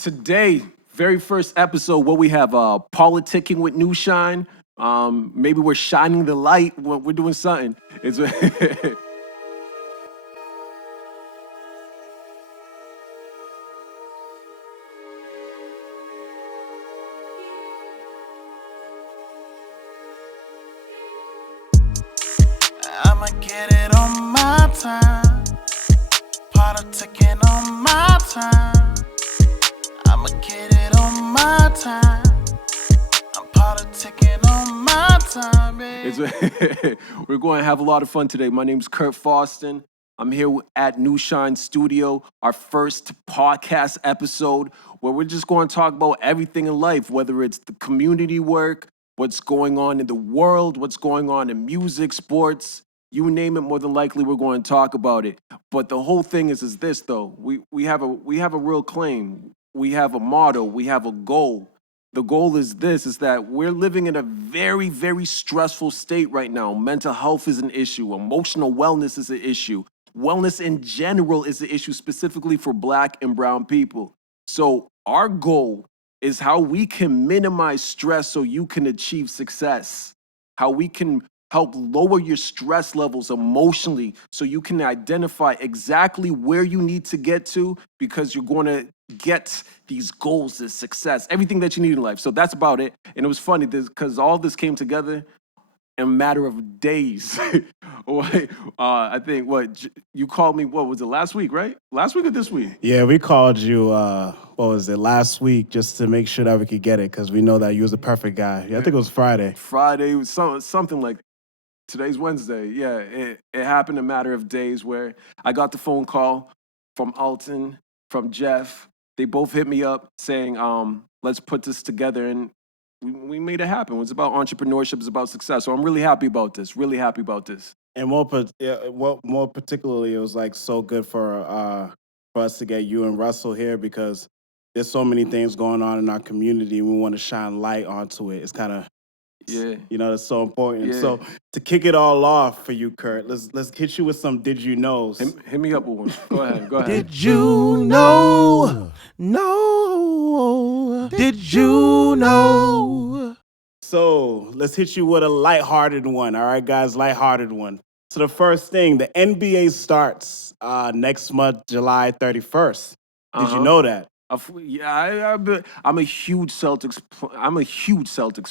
Today, very first episode, what we have, Politickin with Nushine. Maybe we're shining the light. We're doing something. It's I'ma get it on my time. Politickin on my time. I'ma get it on my time. I'm politicking on my time, baby. we're going to have a lot of fun today. My name's Kurt Foston. I'm here at Nushine Studio, our first podcast episode where we're just going to talk about everything in life, whether it's the community work, what's going on in the world, what's going on in music, sports, you name it. More than likely, we're going to talk about it. But the whole thing is this though. We have a real claim. We have a motto. We have a goal. The goal is this, is that we're living in a very, very stressful state right now. Mental health is an issue. Emotional wellness is an issue. Wellness in general is an issue specifically for Black and brown people. So our goal is how we can minimize stress so you can achieve success. How we can help lower your stress levels emotionally so you can identify exactly where you need to get to because you're going to get these goals, this success, everything that you need in life. So that's about it. And it was funny because all this came together in a matter of days. I think you called me, what was it, last week, right? Last week or this week? Yeah, we called you, last week just to make sure that we could get it because we know that you was the perfect guy. Yeah, I think it was Friday. Friday, was something like today's Wednesday. Yeah, it happened in a matter of days where I got the phone call from Alton, from Jeff. They both hit me up saying, let's put this together. And we made it happen. It's about entrepreneurship. It's about success. So I'm really happy about this. Really happy about this. And more particularly, it was like so good for us to get you and Russell here because there's so many things going on in our community. We want to shine light onto it. It's kind of, it's so important. Yeah. So to kick it all off for you, Kurt, let's hit you with some Did You Knows. Hit me up with one. Go ahead. Did you know? No. Did you know? So let's hit you with a lighthearted one. All right, guys, lighthearted one. So the first thing, the NBA starts next month, July 31st. Did you know that? I'm a huge Celtics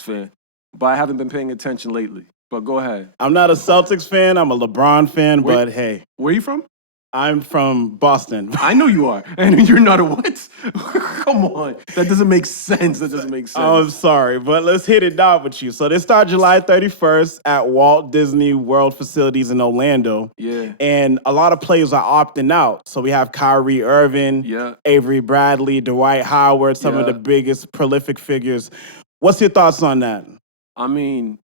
fan, but I haven't been paying attention lately. But go ahead. I'm not a Celtics fan. I'm a LeBron fan, but hey. Where are you from? I'm from Boston. I know you are. And you're not a what? Come on. That doesn't make sense. I'm sorry, but let's hit it down with you. So they start July 31st at Walt Disney World facilities in Orlando. Yeah. And a lot of players are opting out. So we have Kyrie Irving, Avery Bradley, Dwight Howard, some of the biggest prolific figures. What's your thoughts on that? I mean,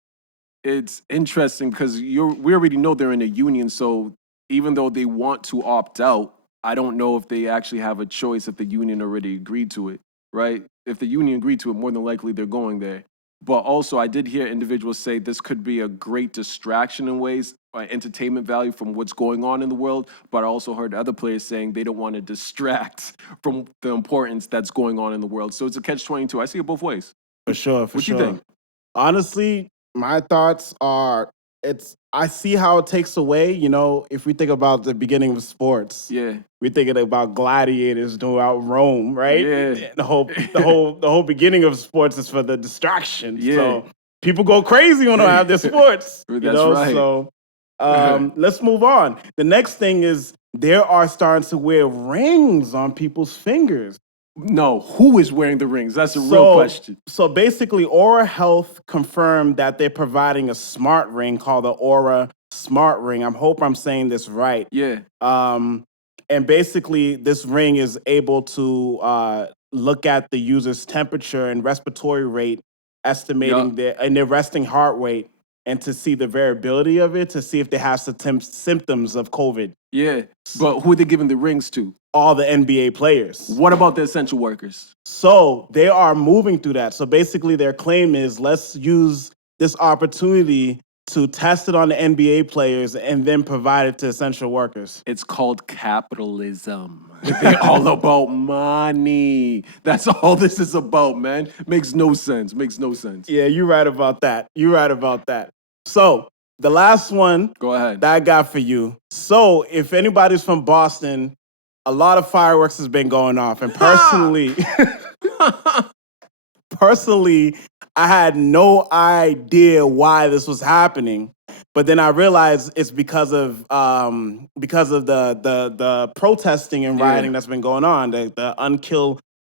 it's interesting because we already know they're in a union, so even though they want to opt out, I don't know if they actually have a choice if the union already agreed to it, right? If the union agreed to it, more than likely they're going there. But also, I did hear individuals say this could be a great distraction in ways, entertainment value from what's going on in the world. But I also heard other players saying they don't want to distract from the importance that's going on in the world. So it's a catch-22. I see it both ways. For sure. What you think? Honestly, my thoughts are I see how it takes away, if we think about the beginning of sports. Yeah. We're thinking about gladiators throughout Rome, right? Yeah. The whole beginning of sports is for the distraction. Yeah. So people go crazy when they have their sports. That's right. So let's move on. The next thing is they are starting to wear rings on people's fingers. No, who is wearing the rings? That's a real question. So basically, Aura Health confirmed that they're providing a smart ring called the Aura Smart Ring. I hope I'm saying this right. Yeah. And basically, this ring is able to look at the user's temperature and respiratory rate, estimating their resting heart rate, and to see the variability of it, to see if they have symptoms of COVID. Yeah, but who are they giving the rings to? All the NBA players. What about the essential workers? So they are moving through that. So basically their claim is let's use this opportunity to test it on the NBA players and then provide it to essential workers. It's called capitalism. They're all about money. That's all this is about, man. Makes no sense. Makes no sense. Yeah, you're right about that. You're right about that. So the last one Go ahead. that I got for you. So if anybody's from Boston, a lot of fireworks has been going off. And personally, I had no idea why this was happening. But then I realized it's because of the protesting and rioting that's been going on, the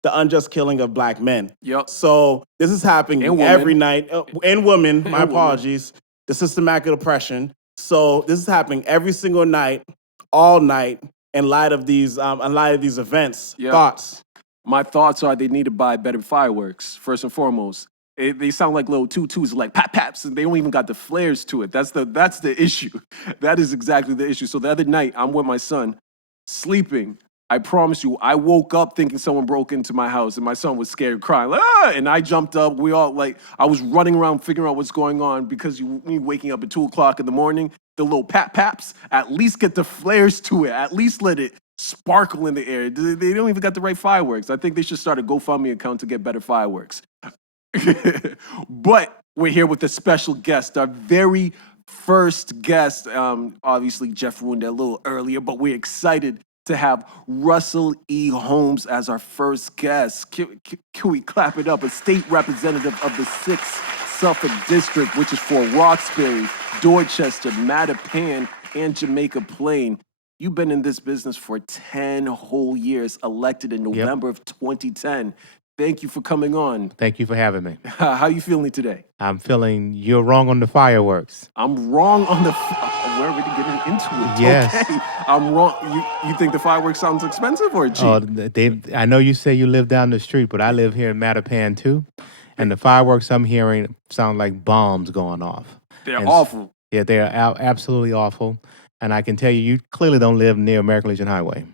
unjust killing of black men. Yep. So this is happening every night. And women, my apologies. The systematic oppression. So this is happening every single night, all night, in light of these events. Yep. Thoughts? My thoughts are they need to buy better fireworks, first and foremost. They sound like little tutus, like paps, and they don't even got the flares to it. That's the issue. That is exactly the issue. So the other night, I'm with my son, sleeping. I promise you, I woke up thinking someone broke into my house, and my son was scared, crying, and I jumped up. We all, I was running around figuring out what's going on because you waking up at 2 o'clock in the morning, the little paps, at least get the flares to it. At least let it sparkle in the air. They don't even got the right fireworks. I think they should start a GoFundMe account to get better fireworks. But we're here with a special guest, our very first guest. Obviously, Jeff ruined that a little earlier, but we're excited to have Russell E. Holmes as our first guest. Can we clap it up? A state representative of the 6th Suffolk District, which is for Roxbury, Dorchester, Mattapan, and Jamaica Plain. You've been in this business for 10 whole years, elected in November of 2010. Thank you for coming on. Thank you for having me. How you feeling today? I'm feeling you're wrong on the fireworks. I'm wrong on the... We're already getting into it. Yes. Okay. I'm wrong. You think the fireworks sounds expensive or cheap? Oh, I know you say you live down the street, but I live here in Mattapan too. And the fireworks I'm hearing sound like bombs going off. They're awful. Yeah, they're absolutely awful. And I can tell you, you clearly don't live near American Legion Highway.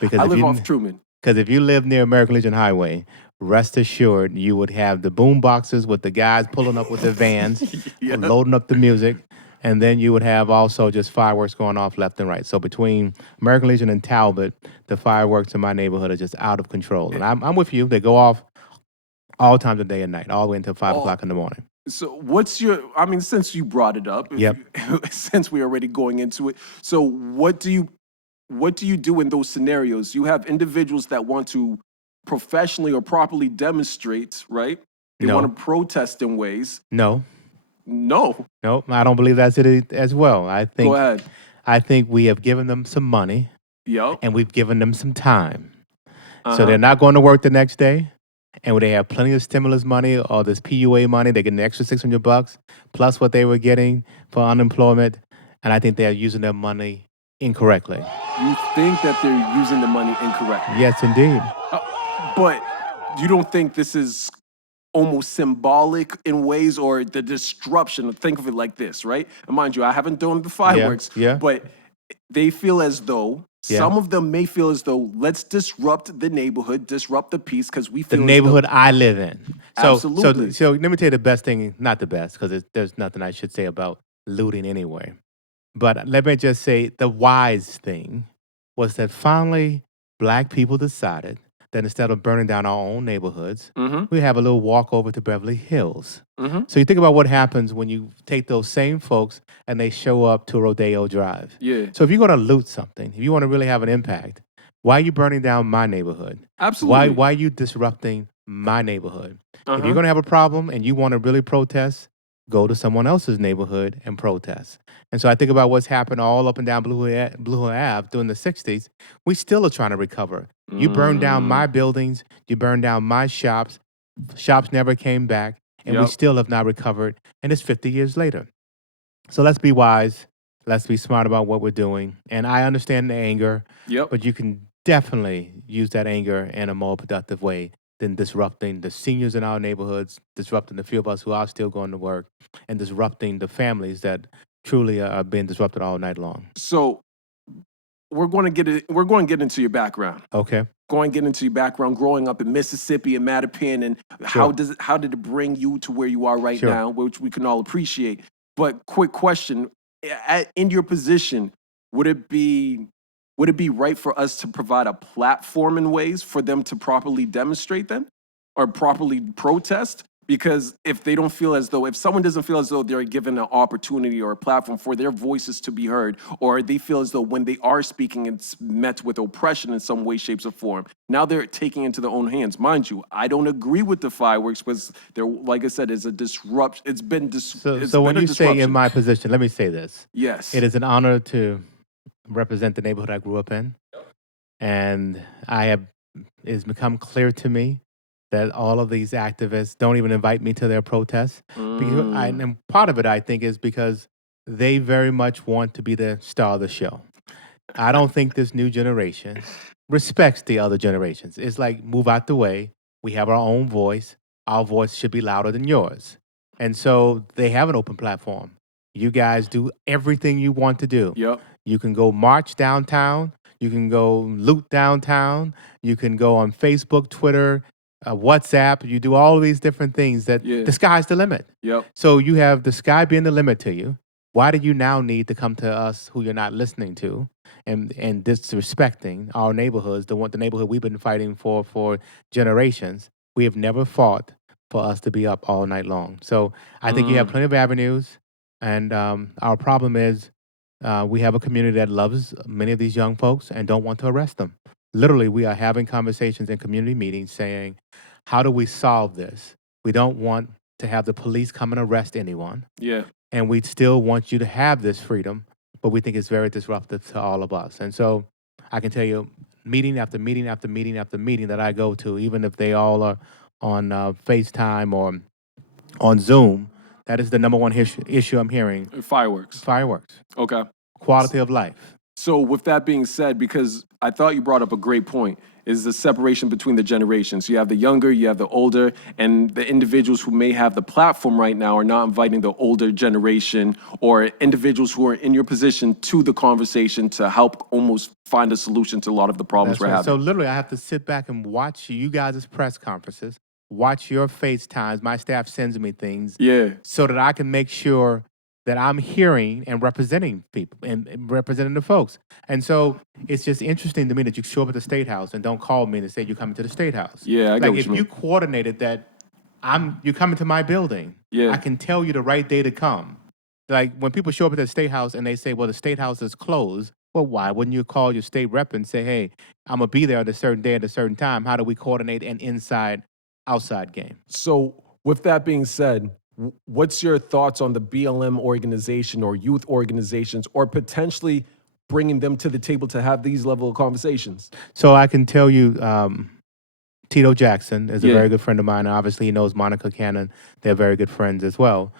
Because I live off Truman. Because if you live near American Legion Highway, rest assured you would have the boom boxes with the guys pulling up with their vans, loading up the music, and then you would have also just fireworks going off left and right. So between American Legion and Talbot, the fireworks in my neighborhood are just out of control. And I'm with you. They go off all times of day and night, all the way until 5 o'clock in the morning. So since you brought it up, since we're already going into it, so what do you do in those scenarios? You have individuals that want to professionally or properly demonstrate, right? They want to protest in ways. No, I don't believe that's it as well. Go ahead. I think we have given them some money. Yep. And we've given them some time. So they're not going to work the next day. And when they have plenty of stimulus money or this PUA money, they get an extra $600 plus what they were getting for unemployment. And I think they are using their money incorrectly. You think that they're using the money incorrectly? Yes, indeed. But you don't think this is almost symbolic in ways, or the disruption? Think of it like this, right? And mind you, I haven't done the fireworks, but they feel as though, some of them may feel as though, let's disrupt the neighborhood, disrupt the peace, because we feel the neighborhood I live in. Absolutely. So let me tell you the best thing, not the best, because there's nothing I should say about looting anyway. But let me just say the wise thing was that finally black people decided that instead of burning down our own neighborhoods, we have a little walk over to Beverly Hills. So you think about what happens when you take those same folks and they show up to Rodeo Drive. Yeah. So if you're going to loot something, if you want to really have an impact, why are you burning down my neighborhood? Absolutely. Why are you disrupting my neighborhood? If you're going to have a problem and you want to really protest, go to someone else's neighborhood and protest. And so I think about what's happened all up and down Blue Hill Ave during the 60s. We still are trying to recover. You burned down my buildings. You burned down my shops. Shops never came back. And we still have not recovered. And it's 50 years later. So let's be wise. Let's be smart about what we're doing. And I understand the anger. But you can definitely use that anger in a more productive way than disrupting the seniors in our neighborhoods, disrupting the few of us who are still going to work, and disrupting the families that truly are being disrupted all night long. So we're going to get into your background. Okay. Going to get into your background, growing up in Mississippi and Mattapan, and how did it bring you to where you are right now, which we can all appreciate. But quick question: in your position, would it be right for us to provide a platform in ways for them to properly demonstrate then, or properly protest? Because if someone doesn't feel as though they're given an opportunity or a platform for their voices to be heard, or they feel as though when they are speaking, it's met with oppression in some way, shapes, or form, now they're taking into their own hands. Mind you, I don't agree with the fireworks because there, like I said, is a disruption. It's been So when you say in my position, let me say this. Yes. It is an honor to represent the neighborhood I grew up in. And it has become clear to me that all of these activists don't even invite me to their protests. And part of it, I think, is because they very much want to be the star of the show. I don't think this new generation respects the other generations. It's like, move out the way. We have our own voice. Our voice should be louder than yours. And so they have an open platform. You guys do everything you want to do. Yep. You can go march downtown. You can go loot downtown. You can go on Facebook, Twitter, WhatsApp. You do all of these different things that the sky's the limit. Yep. So you have the sky being the limit to you. Why do you now need to come to us who you're not listening to and disrespecting our neighborhoods, the neighborhood we've been fighting for generations? We have never fought for us to be up all night long. So I think you have plenty of avenues. And our problem is we have a community that loves many of these young folks and don't want to arrest them. Literally, we are having conversations in community meetings saying, how do we solve this? We don't want to have the police come and arrest anyone. Yeah. And we still want you to have this freedom, but we think it's very disruptive to all of us. And so I can tell you, meeting after meeting after meeting after meeting that I go to, even if they all are on FaceTime or on Zoom, that is the number one issue I'm hearing. Fireworks. Okay. Quality of life. So with that being said, because I thought you brought up a great point, is the separation between the generations. You have the younger, you have the older, and the individuals who may have the platform right now are not inviting the older generation or individuals who are in your position to the conversation to help almost find a solution to a lot of the problems we're having. So literally, I have to sit back and watch you guys' press conferences, watch your FaceTimes. My staff sends me things so that I can make sure that I'm hearing and representing people and representing the folks. And so it's just interesting to me that you show up at the State House and don't call me and say you're coming to the State House. Yeah, I get what you mean. If you coordinated that you're coming to my building, I can tell you the right day to come. Like when people show up at the State House and they say, well, the State House is closed, well, why wouldn't you call your state rep and say, hey, I'm going to be there at a certain day at a certain time. How do we coordinate an inside-outside game? So with that being said, what's your thoughts on the BLM organization or youth organizations or potentially bringing them to the table to have these level of conversations? So I can tell you Tito Jackson is a very good friend of mine. Obviously, he knows Monica Cannon. They're very good friends as well.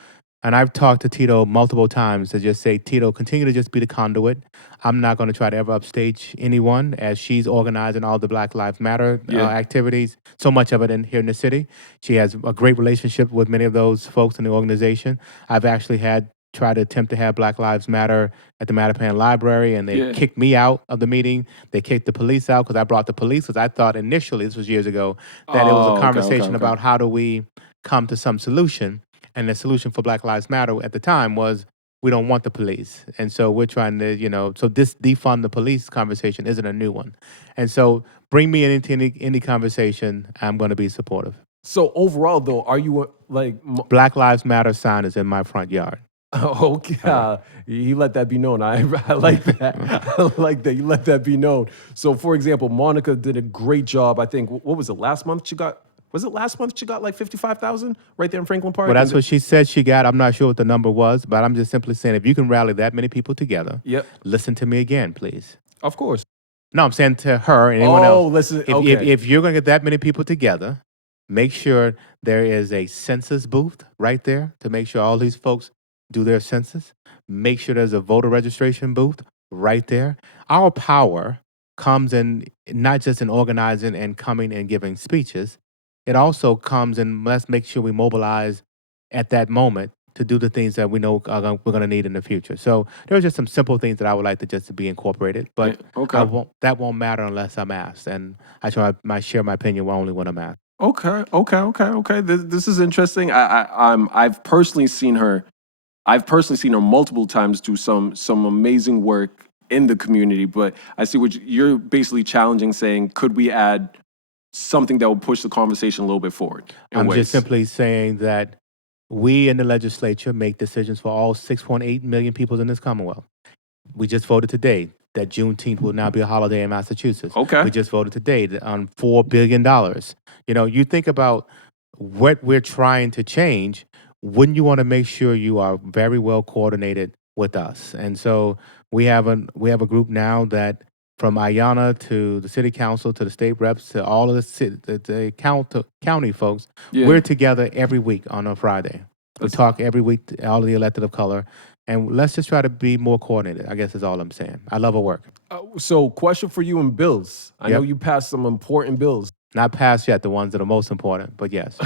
And I've talked to Tito multiple times to just say, Tito, continue to just be the conduit. I'm not going to try to ever upstage anyone as she's organizing all the Black Lives Matter activities, so much of it here in the city. She has a great relationship with many of those folks in the organization. I've actually tried to attempt to have Black Lives Matter at the Mattapan Library, and they kicked me out of the meeting. They kicked the police out because I brought the police, because I thought initially, this was years ago, that it was a conversation about how do we come to some solution. And the solution for Black Lives Matter at the time was we don't want the police. And so we're trying to, so this defund the police conversation isn't a new one. And so bring me into any conversation, I'm going to be supportive. So overall, though, are you like... Black Lives Matter sign is in my front yard. Okay. You let that be known. I like that. I like that. You let that be known. So, for example, Monica did a great job. I think, what was it, last month she got... Was it last month she got like 55,000 right there in Franklin Park? Well, that's what she said she got. I'm not sure what the number was, but I'm just simply saying if you can rally that many people together, listen to me again, please. Of course. No, I'm saying to her and anyone else. Oh, listen. If you're going to get that many people together, make sure there is a census booth right there to make sure all these folks do their census. Make sure there's a voter registration booth right there. Our power comes in not just in organizing and coming and giving speeches. It also comes in, let's make sure we mobilize at that moment to do the things that we know we're going to need in the future. So there are just some simple things that I would like to just be incorporated, but that won't matter unless I'm asked. And I share my opinion only when I'm asked. Okay. This is interesting. I've personally seen her I've personally seen her multiple times do some amazing work in the community. But I see what you're basically challenging, saying, could we add something that will push the conversation a little bit forward? I'm just simply saying that we in the legislature make decisions for all 6.8 million people in this Commonwealth. We just voted today that Juneteenth will now be a holiday in Massachusetts. Okay. We just voted today on $4 billion. You know, you think about what we're trying to change, wouldn't you want to make sure you are very well coordinated with us? And so we have a group now that from Ayanna to the city council to the state reps to all of the county folks, we're together every week on a Friday. We talk every week to all of the elected of color. And let's just try to be more coordinated, I guess is all I'm saying. I love her work. So question for you in bills. I know you passed some important bills. Not passed yet, the ones that are most important, but yes.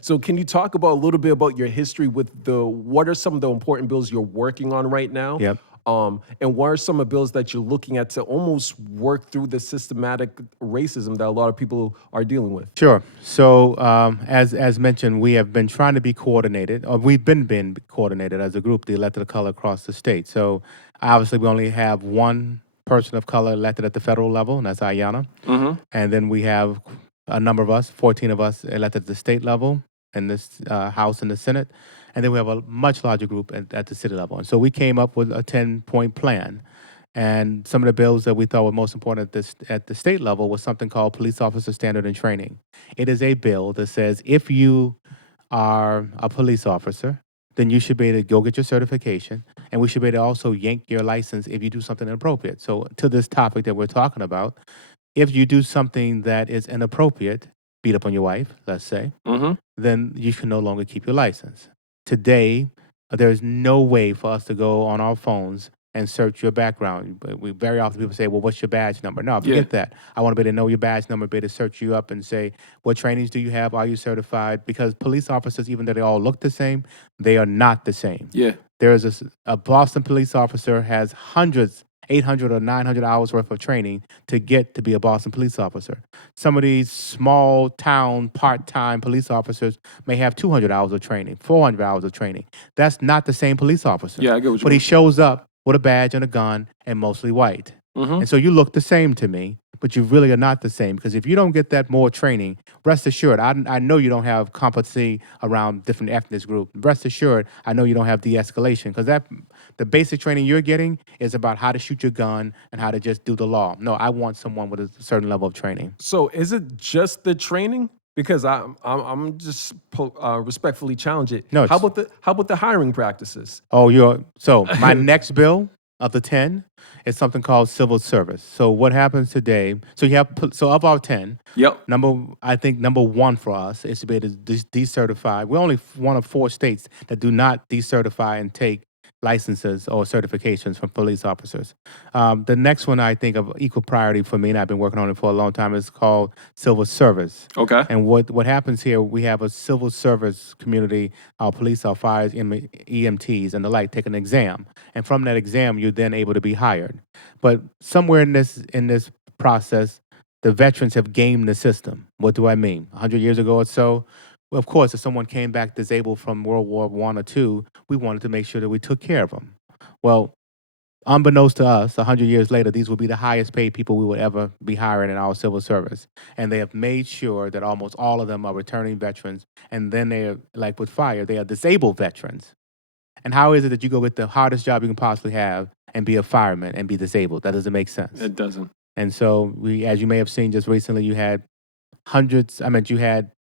So can you talk about a little bit about your history with what are some of the important bills you're working on right now? Yep. And what are some of the bills that you're looking at to almost work through the systematic racism that a lot of people are dealing with? Sure. So as mentioned, we have been trying to be coordinated, or we've been coordinated as a group, the elected of color across the state. So obviously we only have one person of color elected at the federal level, and that's Ayanna. Mm-hmm. And then we have a number of us, 14 of us elected at the state level in this House and the Senate. And then we have a much larger group at the city level. And so we came up with a 10-point plan. And some of the bills that we thought were most important at the state level was something called Police Officer Standard and Training. It is a bill that says if you are a police officer, then you should be able to go get your certification. And we should be able to also yank your license if you do something inappropriate. So to this topic that we're talking about, if you do something that is inappropriate, beat up on your wife, let's say, then you can no longer keep your license. Today, there's no way for us to go on our phones and search your background. We very often people say, well, what's your badge number? No, forget that. I want to be able to know your badge number, be able to search you up and say, what trainings do you have? Are you certified? Because police officers, even though they all look the same, they are not the same. Yeah. There is a Boston police officer has hundreds, 800 or 900 hours worth of training to get to be a Boston police officer. Some of these small town part-time police officers may have 200 hours of training, 400 hours of training. That's not the same police officer. Yeah, I get what you But mean. he shows up with a badge and a gun and mostly white. And so you look the same to me, but you really are not the same, because if you don't get that more training, rest assured, I know you don't have competency around different ethnic groups. Rest assured, I know you don't have de-escalation, because the basic training you're getting is about how to shoot your gun and how to just do the law. No, I want someone with a certain level of training. So is it just the training? Because I'm just respectfully challenge it. No, how about the hiring practices? Oh, so my next bill of the 10 is something called civil service. So what happens today? So of our 10, I think number one for us is to be able to decertify. We're only one of 4 states that do not decertify and take licenses or certifications from police officers. The next one I think of equal priority for me, and I've been working on it for a long time, is called civil service. Okay. And what happens here, we have a civil service community, our police, our fires, EMTs, and the like take an exam. And from that exam, you're then able to be hired. But somewhere in this process, the veterans have gamed the system. What do I mean? 100 years ago or so, well, of course, if someone came back disabled from World War I or II, we wanted to make sure that we took care of them. Well, unbeknownst to us, 100 years later, these will be the highest paid people we would ever be hiring in our civil service. And they have made sure that almost all of them are returning veterans. And then they're, like with fire, they are disabled veterans. And how is it that you go get the hardest job you can possibly have and be a fireman and be disabled? That doesn't make sense. It doesn't. And so as you may have seen just recently, you had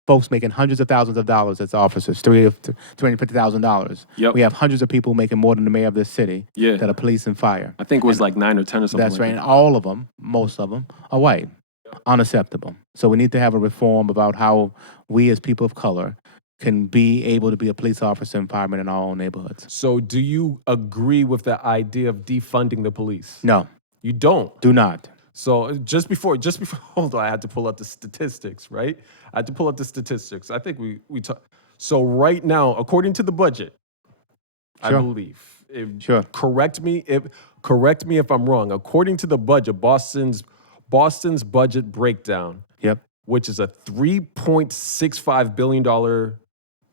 folks making hundreds of thousands of dollars as officers, $250,000. Yep. We have hundreds of people making more than the mayor of this city Yeah. that are police and fire. I think it was like 9 or 10 or something. That's like right. that. And all of them, most of them, are white. Unacceptable. So we need to have a reform about how we as people of color can be able to be a police officer and fireman in our own neighborhoods. So do you agree with the idea of defunding the police? No, You don't? do not. So just before, hold on, I had to pull up the statistics, right? I had to pull up the statistics. I think we talk. So right now, according to the budget, I Sure. believe. Sure. Correct me if I'm wrong. According to the budget, Boston's budget breakdown, Yep. which is a $3.65 billion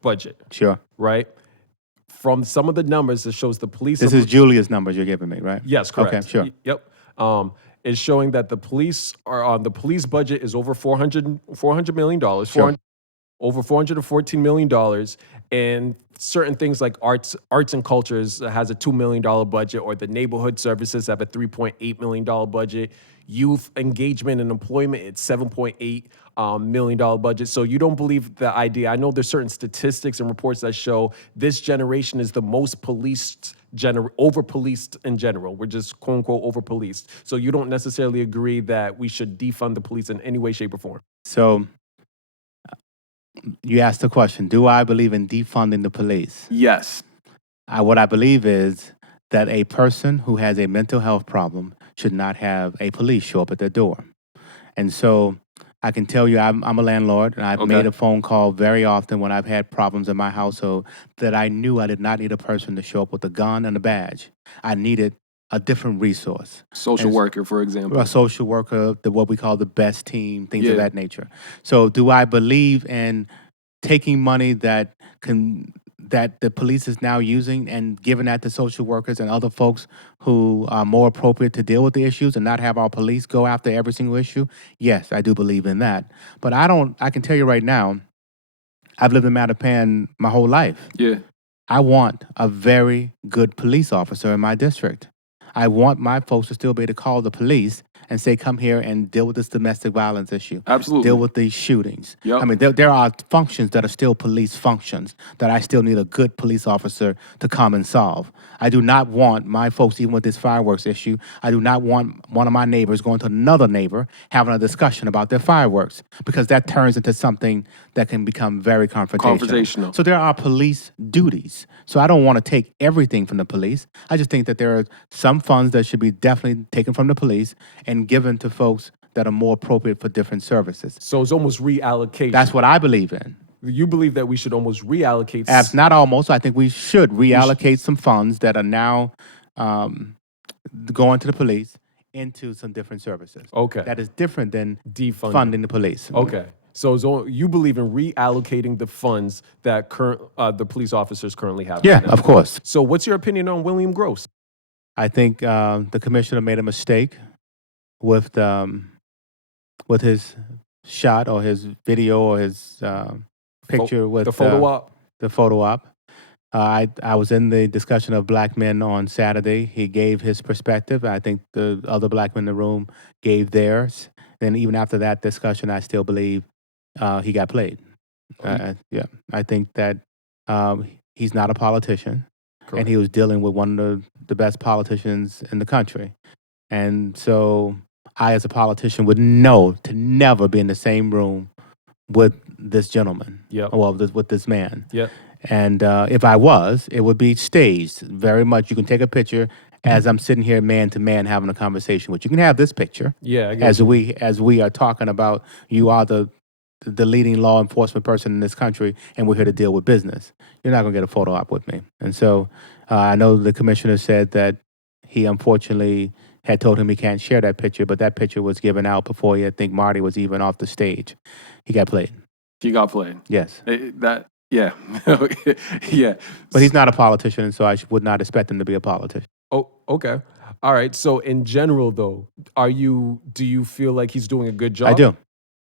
budget, Sure. right? from some of the numbers, it shows the police. This is Julia's numbers you're giving me, right? Yes, correct. Okay, sure. Yep. It's showing that the police are on the police budget is over $400 million, Sure. over $414 million, and certain things like arts and cultures has a $2 million budget, or the neighborhood services have a $3.8 million budget. Youth engagement and employment, it's $7.8 million budget. So you don't believe the idea. I know there's certain statistics and reports that show this generation is the most over-policed in general. We're just quote unquote over-policed. So you don't necessarily agree that we should defund the police in any way, shape, or form. So you asked the question, do I believe in defunding the police? Yes. What I believe is that a person who has a mental health problem should not have a police show up at their door. And so I can tell you I'm a landlord, and I've made a phone call very often when I've had problems in my household that I knew I did not need a person to show up with a gun and a badge. I needed a different resource. Social worker, for example. A social worker, what we call the best team, things of that nature. So do I believe in taking money that the police is now using and giving that to social workers and other folks who are more appropriate to deal with the issues and not have our police go after every single issue? Yes, I do believe in that. But I can tell you right now, I've lived in Mattapan my whole life. Yeah. I want a very good police officer in my district. I want my folks to still be able to call the police and say, come here and deal with this domestic violence issue. Absolutely. Deal with these shootings. Yep. I mean, there are functions that are still police functions that I still need a good police officer to come and solve. I do not want my folks, even with this fireworks issue, I do not want one of my neighbors going to another neighbor having a discussion about their fireworks, because that turns into something that can become very confrontational. So there are police duties. So I don't want to take everything from the police. I just think that there are some funds that should be definitely taken from the police and given to folks that are more appropriate for different services. So it's almost reallocation. That's what I believe in. You believe that we should almost reallocate? Not almost. I think we should reallocate some funds that are now going to the police into some different services. Okay. That is different than defunding funding the police. Okay. So you believe in reallocating the funds that the police officers currently have? Yeah, right now. of course. So what's your opinion on William Gross? I think the commissioner made a mistake with his shot or his video or his picture with the photo op. The photo op. I was in the discussion of black men on Saturday. He gave his perspective. I think the other black men in the room gave theirs. And even after that discussion, I still believe he got played. Yeah, I think that he's not a politician. Correct. And he was dealing with one of the best politicians in the country. And so I, as a politician, would know to never be in the same room with this gentleman. Yep. Well, with this man. Yep. And if I was, it would be staged very much. You can take a picture as I'm sitting here man to man having a conversation with you. You can have this picture. Yeah. As we are talking about, you are the leading law enforcement person in this country, and we're here to deal with business. You're not going to get a photo op with me. And so I know the commissioner said that he unfortunately had told him he can't share that picture, but that picture was given out before I think Marty was even off the stage. He got played. He got played. Yes. Yeah. Yeah. But he's not a politician, and so I would not expect him to be a politician. Oh, okay. All right. So in general, though, do you feel like he's doing a good job? I do.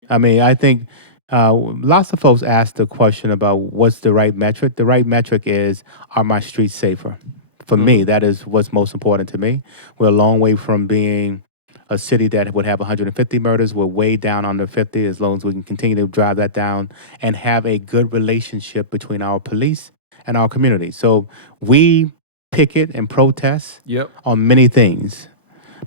I mean, I think lots of folks ask the question about what's the right metric. The right metric is, are my streets safer? For me, that is what's most important to me. We're a long way from being a city that would have 150 murders. We're way down under 50, as long as we can continue to drive that down and have a good relationship between our police and our community. So we picket and protest on many things,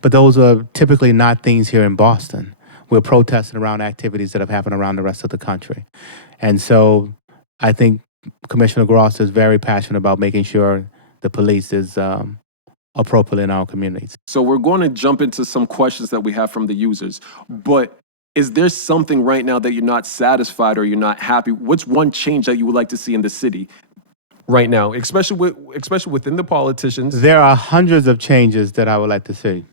but those are typically not things here in Boston. We're protesting around activities that have happened around the rest of the country. And so I think Commissioner Gross is very passionate about making sure the police is appropriate in our communities. So we're going to jump into some questions that we have from the users. But is there something right now that you're not satisfied or you're not happy? What's one change that you would like to see in the city right now, especially within the politicians? There are hundreds of changes that I would like to see.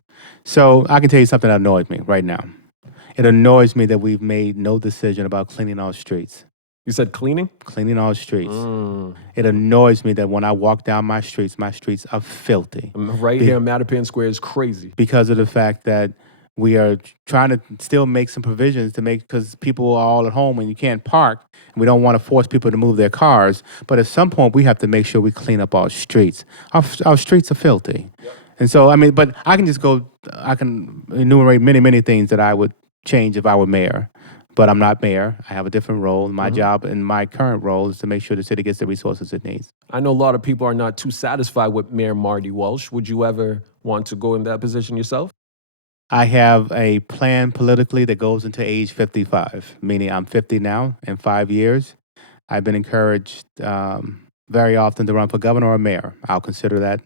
So I can tell you something that annoys me right now. It annoys me that we've made no decision about cleaning our streets. You said cleaning? Cleaning all the streets. It annoys me that when I walk down my streets are filthy. Right here in Mattapan Square is crazy. Because of the fact that we are trying to still make some provisions to make, because people are all at home and you can't park, and we don't want to force people to move their cars. But at some point, we have to make sure we clean up our streets. Our streets are filthy. Yep. And so, I mean, but I can enumerate many, many things that I would change if I were mayor. But I'm not mayor. I have a different role. My job and my current role is to make sure the city gets the resources it needs. I know a lot of people are not too satisfied with Mayor Marty Walsh. Would you ever want to go in that position yourself? I have a plan politically that goes into age 55, meaning I'm 50 now. In 5 years, I've been encouraged very often to run for governor or mayor. I'll consider that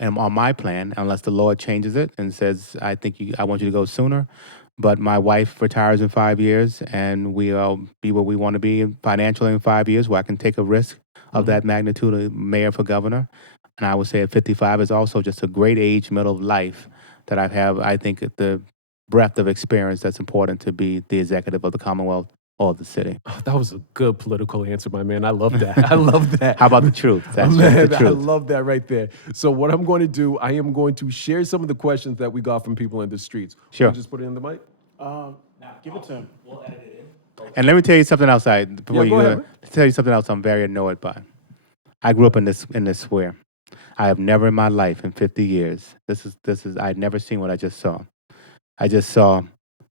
on my plan, unless the Lord changes it and says, I want you to go sooner. But my wife retires in 5 years, and we'll be where we want to be financially in 5 years, where I can take a risk of that magnitude of mayor for governor. And I would say at 55 is also just a great age, middle of life, that I have, I think, the breadth of experience that's important to be the executive of the Commonwealth or the city. Oh, that was a good political answer, my man. I love that. I love that. How about the truth? That's man, the truth. I love that right there. So what I'm going to do, I am going to share some of the questions that we got from people in the streets. Sure. Can you just put it in the mic? Give it to him. We'll edit it in. And let me tell you something else. Go ahead. Tell you something else I'm very annoyed by. I grew up in this square. I have never in my life, in 50 years, I'd never seen what I just saw. I just saw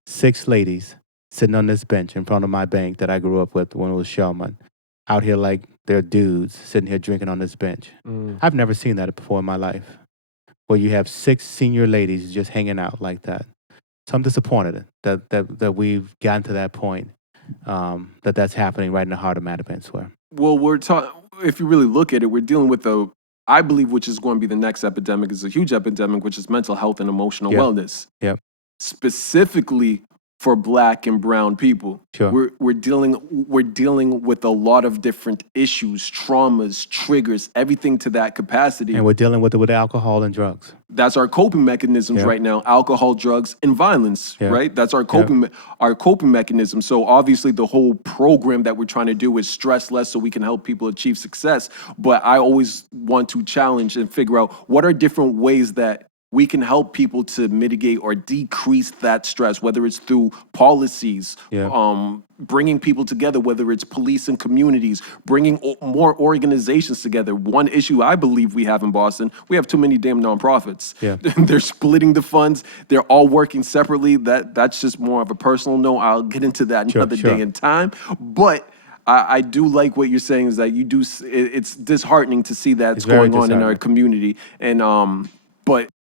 6 ladies sitting on this bench in front of my bank that I grew up with when it was Shelman, out here like they're dudes sitting here drinking on this bench. I've never seen that before in my life, where you have 6 senior ladies just hanging out like that. So I'm disappointed that we've gotten to that point, that's happening right in the heart of Mattapan Square. Well, if you really look at it, we're dealing with I believe, which is going to be the next epidemic, is a huge epidemic, which is mental health and emotional wellness. Yep. Specifically for Black and brown people. Sure. We're dealing with a lot of different issues, traumas, triggers, everything to that capacity. And we're dealing with it with alcohol and drugs. That's our coping mechanisms right now: alcohol, drugs, and violence. Right? That's our coping mechanism. So obviously, the whole program that we're trying to do is stress less, so we can help people achieve success. But I always want to challenge and figure out what are different ways that we can help people to mitigate or decrease that stress, whether it's through policies, bringing people together, whether it's police and communities, bringing more organizations together. One issue I believe we have in Boston, we have too many damn nonprofits. Yeah. They're splitting the funds. They're all working separately. That's just more of a personal note. I'll get into that another day in time. But I do like what you're saying is that it's disheartening to see that's going on in our community. And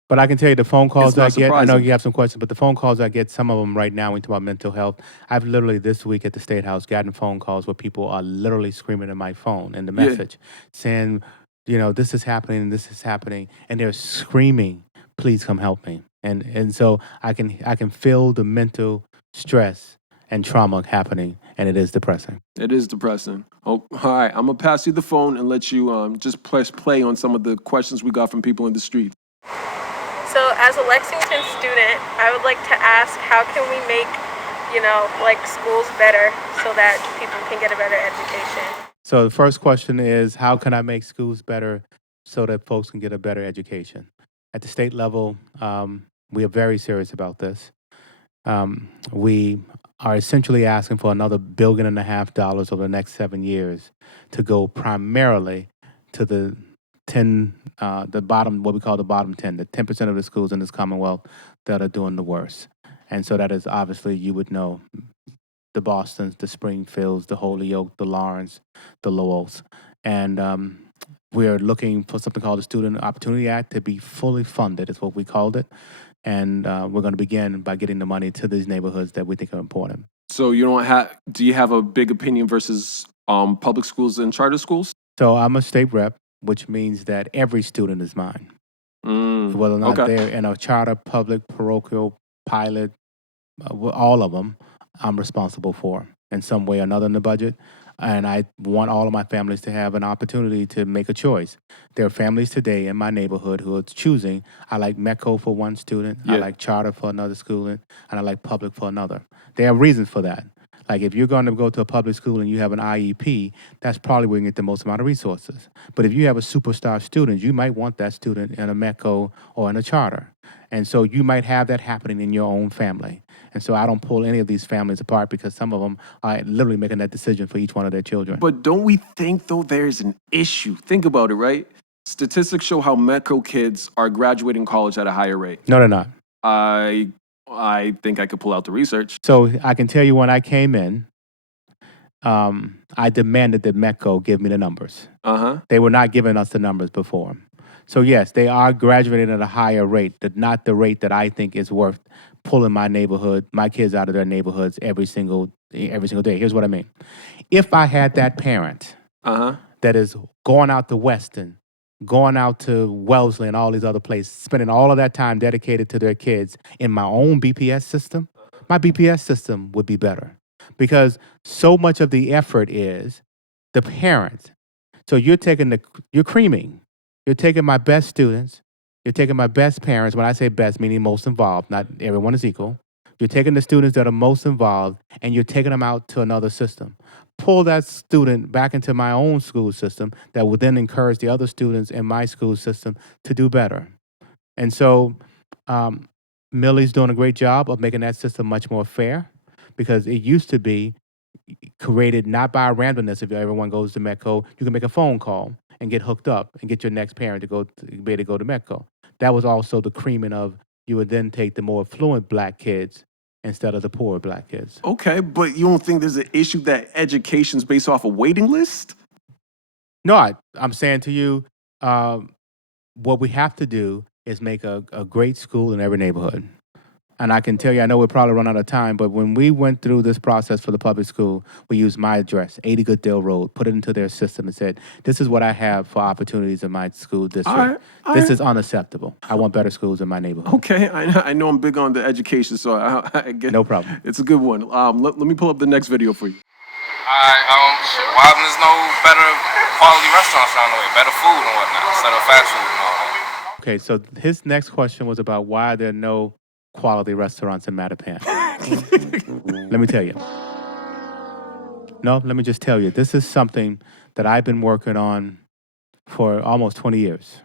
But I can tell you the phone calls I get, surprising. I know you have some questions, but the phone calls I get, some of them right now, when we talk about mental health, I've literally this week at the State House gotten phone calls where people are literally screaming in my phone and the message saying, this is happening, and they're screaming, please come help me. And so I can feel the mental stress and trauma happening, and it is depressing. It is depressing. Oh, all right, I'm going to pass you the phone and let you just press play on some of the questions we got from people in the street. So as a Lexington student, I would like to ask, how can we make, schools better so that people can get a better education? So the first question is, how can I make schools better so that folks can get a better education? At the state level, we are very serious about this. We are essentially asking for another $1.5 billion over the next 7 years to go primarily to the bottom, what we call the bottom 10, the 10% of the schools in this Commonwealth that are doing the worst. And so that is obviously, you would know, the Bostons, the Springfields, the Holyoke, the Lawrence, the Lowells. And we're looking for something called the Student Opportunity Act to be fully funded, is what we called it. And we're going to begin by getting the money to these neighborhoods that we think are important. So do you have a big opinion versus public schools and charter schools? So I'm a state rep, which means that every student is mine. Whether or not they're in a charter, public, parochial, pilot, all of them, I'm responsible for in some way or another in the budget. And I want all of my families to have an opportunity to make a choice. There are families today in my neighborhood who are choosing, I like MECO for one student, I like charter for another student, and I like public for another. There are reasons for that. Like if you're going to go to a public school and you have an IEP, that's probably where you get the most amount of resources. But if you have a superstar student, you might want that student in a METCO or in a charter. And so you might have that happening in your own family. And so I don't pull any of these families apart because some of them are literally making that decision for each one of their children. But don't we think, though, there's an issue? Think about it, right? Statistics show how METCO kids are graduating college at a higher rate. No, they're not. I think I could pull out the research. So I can tell you when I came in, I demanded that METCO give me the numbers. They were not giving us the numbers before. So yes, they are graduating at a higher rate, but not the rate that I think is worth pulling my kids out of their neighborhoods every single day. Here's what I mean. If I had that parent that is going out to Weston, going out to Wellesley and all these other places, spending all of that time dedicated to their kids in my own BPS system, my BPS system would be better because so much of the effort is the parent. So you're creaming. You're taking my best students. You're taking my best parents. When I say best, meaning most involved, not everyone is equal. You're taking the students that are most involved and you're taking them out to another system. Pull that student back into my own school system that will then encourage the other students in my school system to do better. And so Millie's doing a great job of making that system much more fair because it used to be created not by randomness. If everyone goes to METCO, you can make a phone call and get hooked up and get your next parent to be able to go to METCO. That was also the creaming of you would then take the more affluent black kids instead of the poor black kids. Okay, but you don't think there's an issue that education's based off a waiting list? No, I'm saying to you, what we have to do is make a great school in every neighborhood. And I can tell you, I know we'll probably run out of time, but when we went through this process for the public school, we used my address, 80 Goodale Road, put it into their system and said, this is what I have for opportunities in my school district. This is unacceptable. I want better schools in my neighborhood. Okay, I know I'm big on the education, so I get no problem. It's a good one. Let me pull up the next video for you. Why there's no better quality restaurants around the way, better food and whatnot, instead of fast food and all that? Okay, so his next question was about why there are no quality restaurants in Mattapan. Let me tell you. No, let me just tell you. This is something that I've been working on for almost 20 years.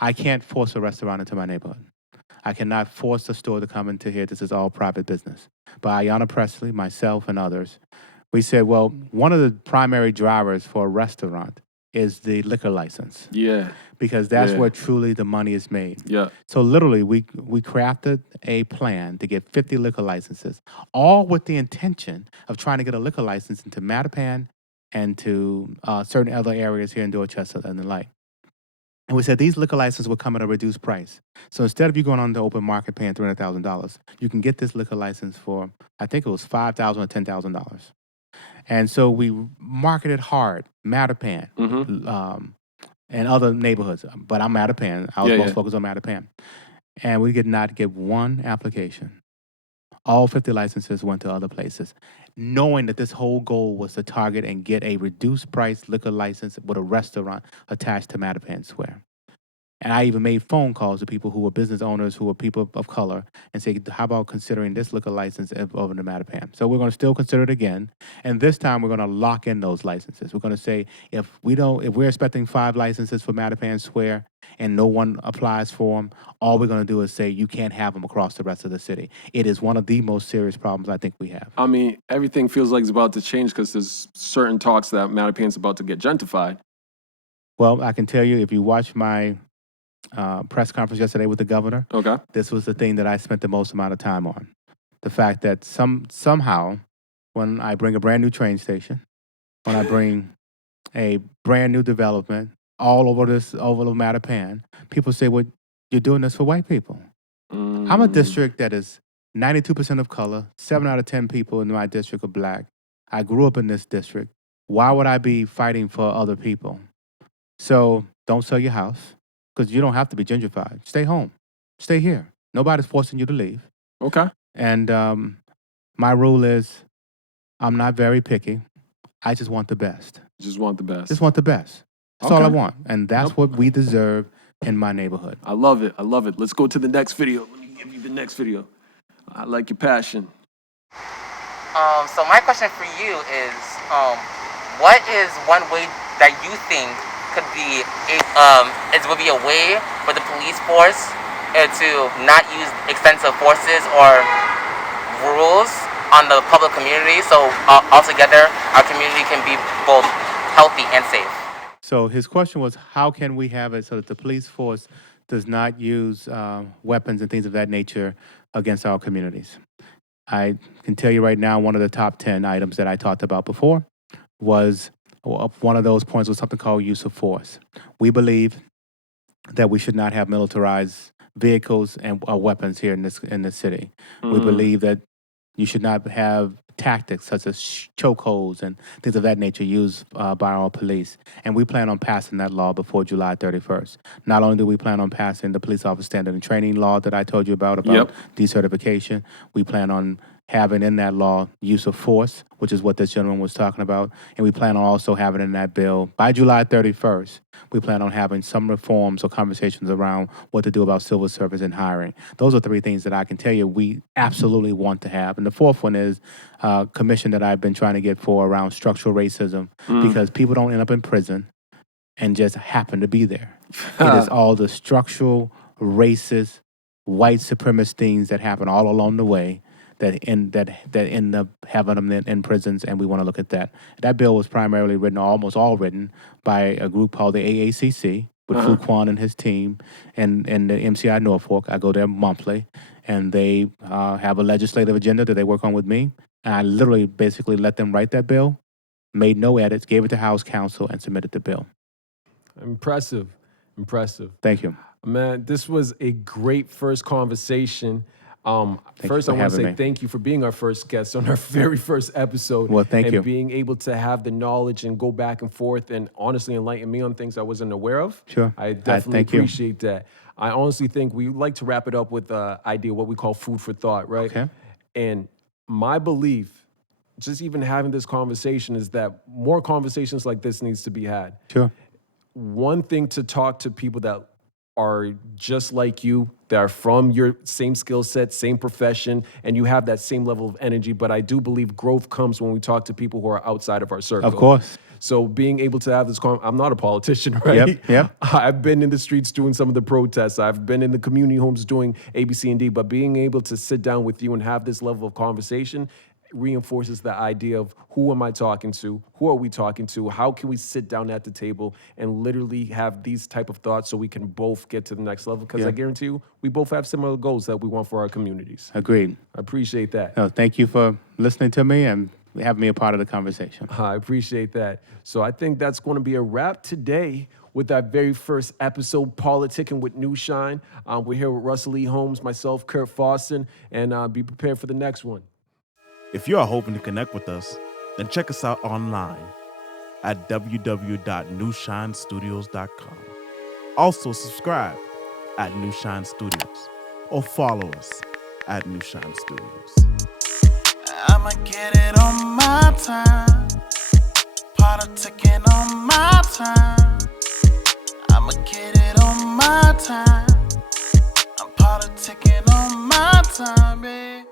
I can't force a restaurant into my neighborhood. I cannot force a store to come into here. This is all private business. But Ayanna Presley, myself, and others, we said, well, one of the primary drivers for a restaurant is the liquor license. Yeah. Because that's where truly the money is made. Yeah. So literally, we crafted a plan to get 50 liquor licenses, all with the intention of trying to get a liquor license into Mattapan and to certain other areas here in Dorchester and the like. And we said these liquor licenses will come at a reduced price. So instead of you going on the open market paying $300,000, you can get this liquor license for, I think it was $5,000 or $10,000. And so we marketed hard, Mattapan, and other neighborhoods. But I'm Mattapan. I was most focused on Mattapan. And we did not get one application. All 50 licenses went to other places, knowing that this whole goal was to target and get a reduced price liquor license with a restaurant attached to Mattapan Square. And I even made phone calls to people who were business owners, who were people of color, and say, how about considering this liquor license over in the Mattapan? So we're going to still consider it again. And this time we're going to lock in those licenses. We're going to say, if we're expecting 5 licenses for Mattapan Square and no one applies for them, all we're going to do is say, you can't have them across the rest of the city. It is one of the most serious problems I think we have. I mean, everything feels like it's about to change because there's certain talks that Mattapan's about to get gentrified. Well, I can tell you, if you watch my press conference yesterday with the governor, this was the thing that I spent the most amount of time on. The fact that somehow, when I bring a brand new train station, when I bring a brand new development all over the Mattapan, people say, well, you're doing this for white people. I'm a district that is 92% of color, 7 out of 10 people in my district are black. I grew up in this district. Why would I be fighting for other people? So don't sell your house. Because you don't have to be gentrified. Stay home. Stay here. Nobody's forcing you to leave. Okay. And my rule is I'm not very picky. I just want the best. Just want the best. Just want the best. That's all I want. And that's what we deserve in my neighborhood. I love it. I love it. Let's go to the next video. Let me give you the next video. I like your passion. So my question for you is, what is one way that you think could be would be a way for the police force to not use extensive forces or rules on the public community, so altogether our community can be both healthy and safe? So his question was, how can we have it so that the police force does not use weapons and things of that nature against our communities? I can tell you right now, one of the top 10 items that I talked about before was one of those points was something called use of force. We believe that we should not have militarized vehicles and weapons here in this city. We believe that you should not have tactics such as chokeholds and things of that nature used by our police. And we plan on passing that law before July 31st. Not only do we plan on passing the police officer standard and training law that I told you about decertification, we plan on having in that law use of force, which is what this gentleman was talking about. And we plan on also having in that bill by July 31st, we plan on having some reforms or conversations around what to do about civil service and hiring. Those are three things that I can tell you we absolutely want to have. And the fourth one is a commission that I've been trying to get for around structural racism, because people don't end up in prison and just happen to be there. It is all the structural, racist, white supremacist things that happen all along the way that end up having them in prisons, and we want to look at that. That bill was primarily written, almost all written, by a group called the AACC, with Fuquan and his team, and the MCI Norfolk. I go there monthly, and they have a legislative agenda that they work on with me. And I literally basically let them write that bill, made no edits, gave it to House Counsel, and submitted the bill. Impressive. Thank you. Man, this was a great first conversation. First, I want to say thank you for being our first guest on our very first episode. Well, thank you. And being able to have the knowledge and go back and forth and honestly enlighten me on things I wasn't aware of. Sure. I definitely appreciate that. I honestly think we like to wrap it up with the idea of what we call food for thought, right? Okay. And my belief, just even having this conversation, is that more conversations like this needs to be had. Sure. One thing to talk to people that are just like you, that are from your same skill set, same profession, and you have that same level of energy. But I do believe growth comes when we talk to people who are outside of our circle. Of course. So being able to have this I'm not a politician, right? Yep. I've been in the streets doing some of the protests. I've been in the community homes doing A, B, C, and D. But being able to sit down with you and have this level of conversation reinforces the idea of who am I talking to? Who are we talking to? How can we sit down at the table and literally have these type of thoughts so we can both get to the next level? Because I guarantee you, we both have similar goals that we want for our communities. Agreed. I appreciate that. No, thank you for listening to me and having me a part of the conversation. I appreciate that. So I think that's going to be a wrap today with our very first episode, Politickin with Nushine. We're here with Russell E. Holmes, myself, Kurt Foston, and be prepared for the next one. If you are hoping to connect with us, then check us out online at www.newshinestudios.com. Also subscribe at Nushine Studios or follow us at Nushine Studios. I'ma get it on my time, politicking on my time. I'ma get it on my time, I'm politicking on my time, babe.